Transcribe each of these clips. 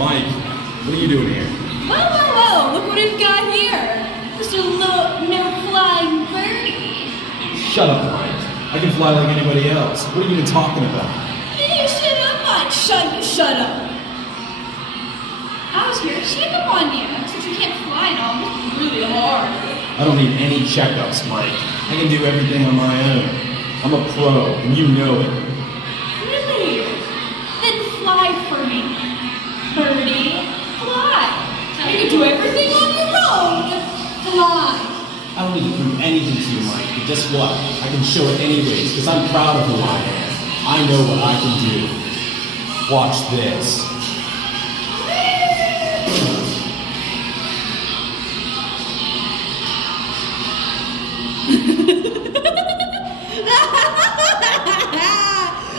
Mike, what are you doing here? Whoa, look what we've got here. Just a little no-flying birdie. Shut up, Mike. I can fly like anybody else. What are you even talking about? You shut up, Mike. Shut up. I was here to check up on you. Since you can't fly and all, it's really hard. I don't need any checkups, Mike. I can do everything on my own. I'm a pro, and you know it. Really? Then fly for me. Birdie, fly. You can do everything on your own. Fly. I don't need to prove anything to you, Mike, but guess what? I can show it anyways, because I'm proud of who I am. I know what I can do. Watch this.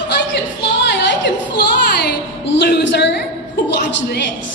I can fly, loser. Watch this.